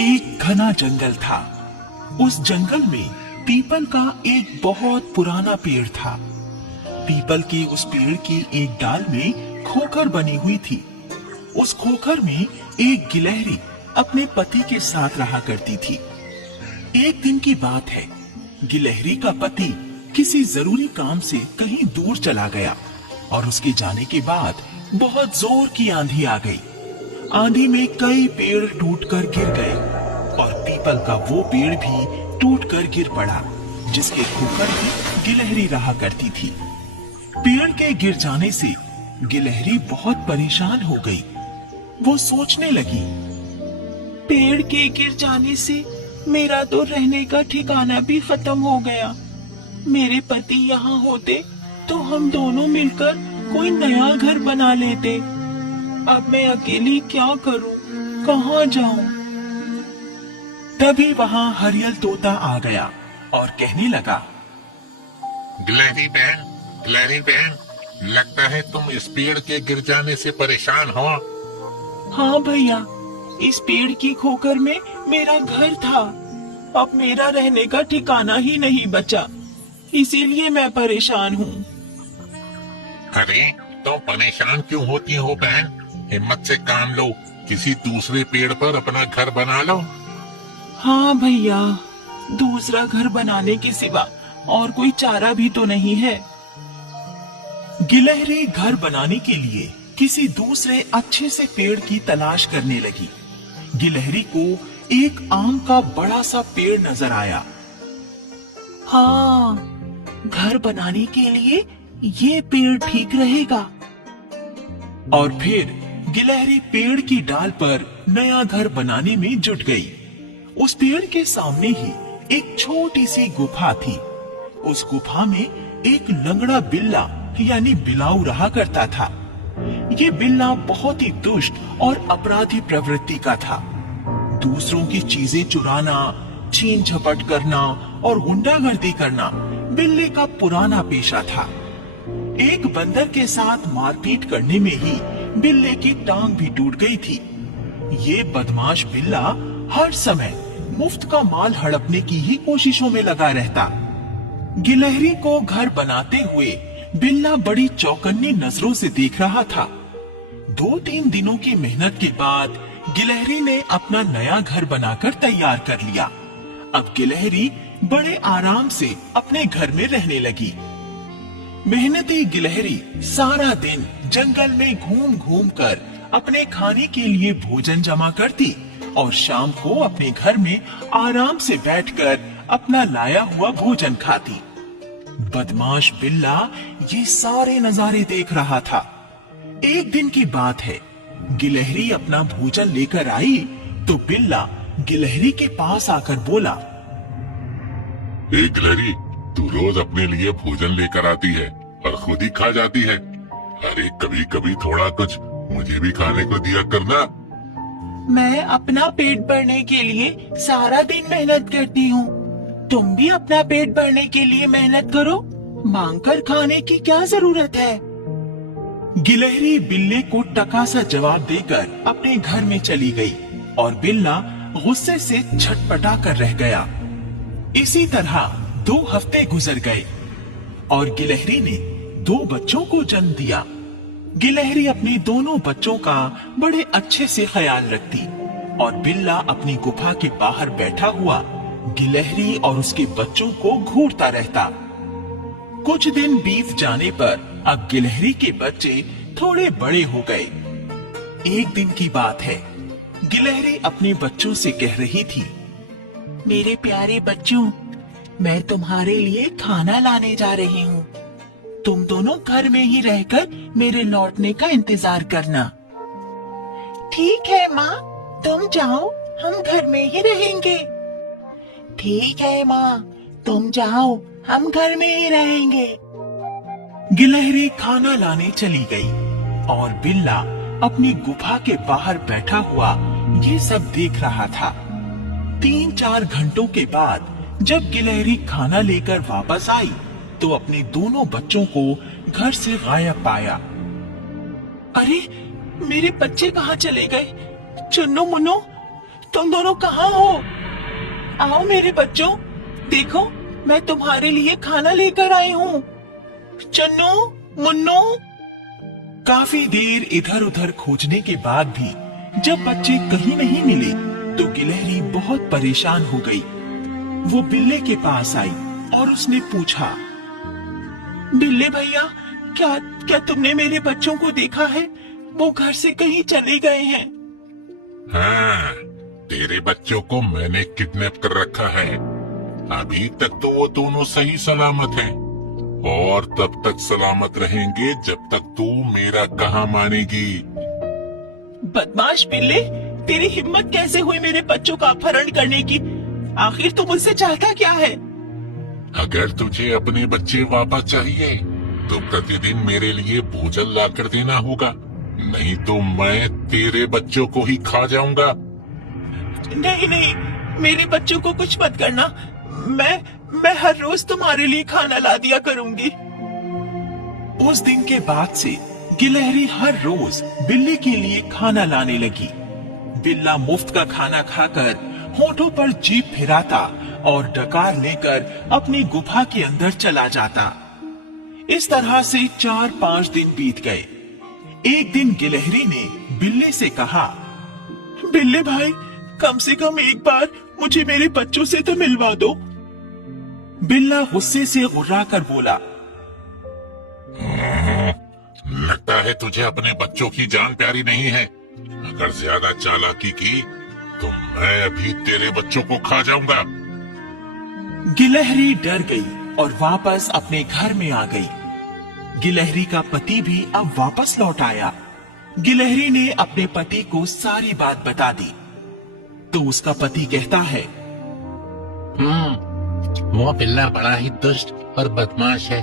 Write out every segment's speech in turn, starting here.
एक घना जंगल था। उस जंगल में पीपल का एक बहुत पुराना पेड़ था। पीपल के उस पेड़ की एक डाल में खोखर बनी हुई थी। उस खोखर में एक गिलहरी अपने पति के साथ रहा करती थी। एक दिन की बात है, गिलहरी का पति किसी जरूरी काम से कहीं दूर चला गया और उसके जाने के बाद बहुत जोर की आंधी आ गई। आंधी में कई पेड़ टूटकर गिर गए और पीपल का वो पेड़ भी टूटकर गिर पड़ा जिसके खोखर में गिलहरी रहा करती थी। पेड़ के गिर जाने से गिलहरी बहुत परेशान हो गई। वो सोचने लगी, पेड़ के गिर जाने से मेरा तो रहने का ठिकाना भी खत्म हो गया। मेरे पति यहाँ होते तो हम दोनों मिलकर कोई नया घर बना लेते। अब मैं अकेली क्या करूं, कहाँ जाऊं? तभी वहाँ हरियल तोता आ गया और कहने लगा, गिलहरी बहन, लगता है तुम इस पेड़ के गिर जाने से परेशान हो। हाँ भैया, इस पेड़ की खोखर में मेरा घर था। अब मेरा रहने का ठिकाना ही नहीं बचा, इसीलिए मैं परेशान हूँ। अरे तो परेशान क्यों होती हो बहन? हिम्मत से काम लो, किसी दूसरे पेड़ पर अपना घर बना लो। हाँ भैया, दूसरा घर बनाने के सिवा और कोई चारा भी तो नहीं है। गिलहरी घर बनाने के लिए किसी दूसरे अच्छे से पेड़ की तलाश करने लगी। गिलहरी को एक आम का बड़ा सा पेड़ नजर आया। हाँ, घर बनाने के लिए ये पेड़ ठीक रहेगा। और फिर गिलहरी पेड़ की डाल पर नया घर बनाने में जुट गई। उस पेड़ के सामने ही एक छोटी सी गुफा थी। उस गुफा में एक लंगड़ा बिल्ला यानी बिलाऊ रहा करता था। ये बिल्ला बहुत ही दुष्ट और अपराधी प्रवृत्ति का था। दूसरों की चीजें चुराना, छीन झपट करना और गुंडागर्दी करना बिल्ले का पुराना पेशा था। एक बंदर के साथ मारपीट करने में ही बिल्ले की टांग भी टूट गई थी। ये बदमाश बिल्ला हर समय मुफ्त का माल हड़पने की ही कोशिशों में लगा रहता। गिलहरी को घर बनाते हुए बिल्ला बड़ी चौकन्नी नजरों से देख रहा था। 2-3 दिनों की मेहनत के बाद गिलहरी ने अपना नया घर बनाकर तैयार कर लिया। अब गिलहरी बड़े आराम से अपने घर में रहने लगी। मेहनती गिलहरी सारा दिन जंगल में घूम घूम कर अपने खाने के लिए भोजन जमा करती और शाम को अपने घर में आराम से बैठकर अपना लाया हुआ भोजन खाती। बदमाश बिल्ला ये सारे नजारे देख रहा था। एक दिन की बात है, गिलहरी अपना भोजन लेकर आई तो बिल्ला गिलहरी के पास आकर बोला, गिलहरी, तू रोज अपने लिए भोजन लेकर आती है और खुद ही खा जाती है। अरे कभी कभी थोड़ा कुछ मुझे भी खाने को दिया करना। मैं अपना पेट भरने के लिए सारा दिन मेहनत करती हूँ। तुम भी अपना पेट भरने के लिए मेहनत करो, मांगकर खाने की क्या जरूरत है? गिलहरी बिल्ले को टका सा जवाब देकर अपने घर में चली गई और बिल्ला गुस्से से छटपटा कर रह गया। इसी तरह 2 हफ्ते गुजर गए और गिलहरी ने 2 बच्चों को जन्म दिया। गिलहरी अपने दोनों बच्चों का बड़े अच्छे से ख्याल रखती और बिल्ला अपनी गुफा के बाहर बैठा हुआ गिलहरी और उसके बच्चों को घूरता रहता। कुछ दिन बीत जाने पर अब गिलहरी के बच्चे थोड़े बड़े हो गए। एक दिन की बात है, गिलहरी अपने बच्चों से कह रही थी, मेरे प्यारे बच्चों, मैं तुम्हारे लिए खाना लाने जा रही हूँ। तुम दोनों घर में ही रहकर मेरे लौटने का इंतजार करना। ठीक है माँ, तुम जाओ, हम घर में ही रहेंगे। ठीक है माँ, तुम जाओ, हम घर में ही रहेंगे। गिलहरी खाना लाने चली गई और बिल्ला अपनी गुफा के बाहर बैठा हुआ ये सब देख रहा था। 3-4 घंटों के बाद जब गिलहरी खाना लेकर वापस आई तो अपने दोनों बच्चों को घर से गायब पाया। अरे, मेरे बच्चे कहाँ चले गए? चुन्नू मुन्नू, तुम दोनों कहाँ हो? आओ मेरे बच्चों, देखो मैं तुम्हारे लिए खाना लेकर आई हूँ। चन्नू, मुन्नू। काफी देर इधर उधर खोजने के बाद भी जब बच्चे कहीं नहीं मिले तो गिलहरी बहुत परेशान हो गई। वो बिल्ले के पास आई और उसने पूछा, बिल्ले भैया, क्या क्या तुमने मेरे बच्चों को देखा है? वो घर से कहीं चले गए हैं। हाँ, तेरे बच्चों को मैंने किडनैप कर रखा है। अभी तक तो वो दोनों सही सलामत हैं और तब तक सलामत रहेंगे जब तक तू मेरा कहा मानेगी। बदमाश बिल्ले, तेरी हिम्मत कैसे हुई मेरे बच्चों का अपहरण करने की? आखिर तू मुझसे चाहता क्या है? अगर तुझे अपने बच्चे वापस चाहिए तो प्रतिदिन मेरे लिए भोजन लाकर देना होगा, नहीं तो मैं तेरे बच्चों को ही खा जाऊंगा। नहीं नहीं, मेरे बच्चों को कुछ मत करना। मैं हर रोज तुम्हारे लिए खाना ला दिया करूंगी। उस दिन के बाद से गिलहरी हर रोज बिल्ली के लिए खाना लाने लगी। बिल्ला मुफ्त का खाना खाकर होठों पर जीभ फिराता और डकार लेकर अपनी गुफा के अंदर चला जाता। इस तरह से 4-5 दिन बीत गए। एक दिन गिलहरी ने बिल्ले से कहा, बिल्ले भाई, कम से कम एक बार मुझे मेरे बच्चों से तो मिलवा दो। बिल्ला गुस्से से गुर्राकर बोला, लगता है तुझे अपने बच्चों की जान प्यारी नहीं है। अगर ज्यादा चालाकी की तो मैं अभी तेरे बच्चों को खा जाऊंगा। गिलहरी डर गई और वापस अपने घर में आ गई। गिलहरी का पति भी अब वापस लौट आया। गिलहरी ने अपने पति को सारी बात बता दी तो उसका पति कहता है, वो बिल्ला बड़ा ही दुष्ट और बदमाश है।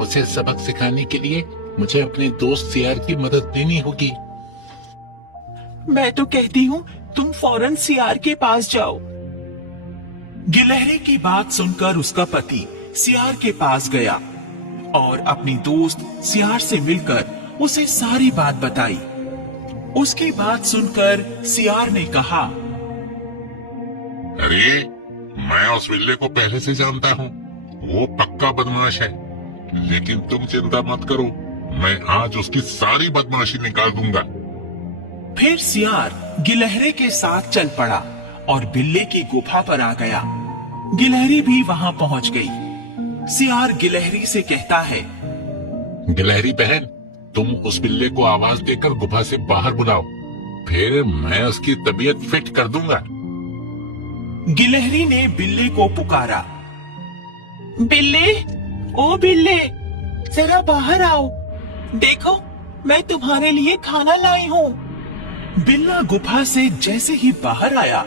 उसे सबक सिखाने के लिए मुझे अपने दोस्त सियार की मदद लेनी होगी। मैं तो कहती हूँ तुम फौरन सियार के पास जाओ। गिलहरी की बात सुनकर उसका पति सियार के पास गया और अपनी दोस्त सियार से मिलकर उसे सारी बात बताई। उसकी बात सुनकर सियार ने कहा, अरे, मैं उस बिल्ले को पहले से जानता हूँ। वो पक्का बदमाश है, लेकिन तुम चिंता मत करो, मैं आज उसकी सारी बदमाशी निकाल दूंगा। फिर सियार गिलहरी के साथ चल पड़ा और बिल्ले की गुफा पर आ गया। गिलहरी भी वहां पहुंच गई। सियार गिलहरी से कहता है, गिलहरी बहन, तुम उस बिल्ले को आवाज देकर गुफा से बाहर बुलाओ, फिर मैं उसकी तबीयत फिट कर दूंगा। गिलहरी ने बिल्ले को पुकारा, बिल्ले, ओ बिल्ले, जरा बाहर आओ, देखो मैं तुम्हारे लिए खाना लाई हूँ। बिल्ला गुफा से जैसे ही बाहर आया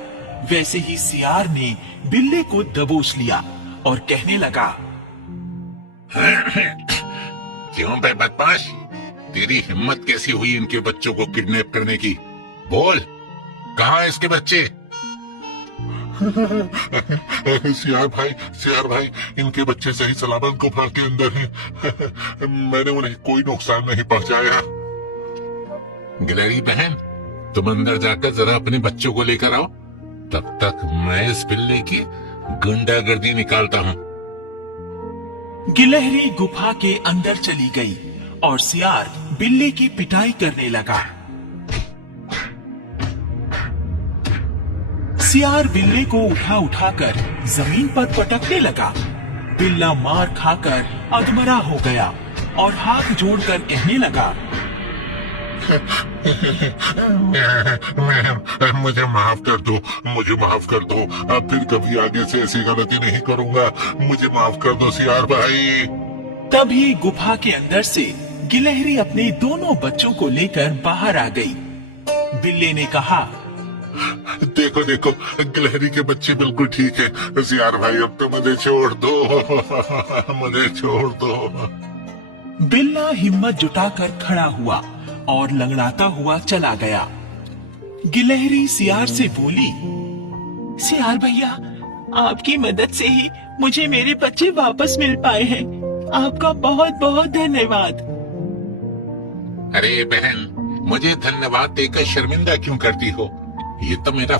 वैसे ही सियार ने बिल्ले को दबोच लिया और कहने लगा, क्यों बे बदमाश, तेरी हिम्मत कैसी हुई इनके बच्चों को किडनैप करने की? बोल, कहाँ हैं इसके बच्चे? सियार भाई, इनके बच्चे सही सलामत गुफा के अंदर हैं। मैंने उन्हें कोई नुकसान नहीं पहुंचाया। गिलहरी बहन, तुम अंदर जाकर जरा अपने बच्चों को लेकर आओ, तब तक मैं इस बिल्ले की गुंडागर्दी निकालता हूँ। गिलहरी गुफा के अंदर चली गई और सियार बिल्ले की पिटाई करने लगा। सियार बिल्ले को उठाकर जमीन पर पटकने लगा। बिल्ला मार खाकर अधमरा हो गया और हाथ जोड़कर कहने लगा, मुझे माफ कर दो, अब फिर कभी आगे से ऐसी गलती नहीं करूंगा। मुझे माफ कर दो सियार भाई। तभी गुफा के अंदर से गिलहरी अपने दोनों बच्चों को लेकर बाहर आ गई। बिल्ले ने कहा, देखो, गिलहरी के बच्चे बिल्कुल ठीक है। सियार भाई, अब तो मुझे छोड़ दो, मुझे छोड़ दो। बिल्ला हिम्मत जुटाकर खड़ा हुआ और लंगड़ाता हुआ चला गया। गिलहरी सियार से बोली, सियार भैया, आपकी मदद से ही मुझे मेरे बच्चे वापस मिल पाए हैं। आपका बहुत बहुत धन्यवाद। अरे बहन, मुझे धन्यवाद देकर शर्मिंदा क्यों करती हो? ये तो मेरा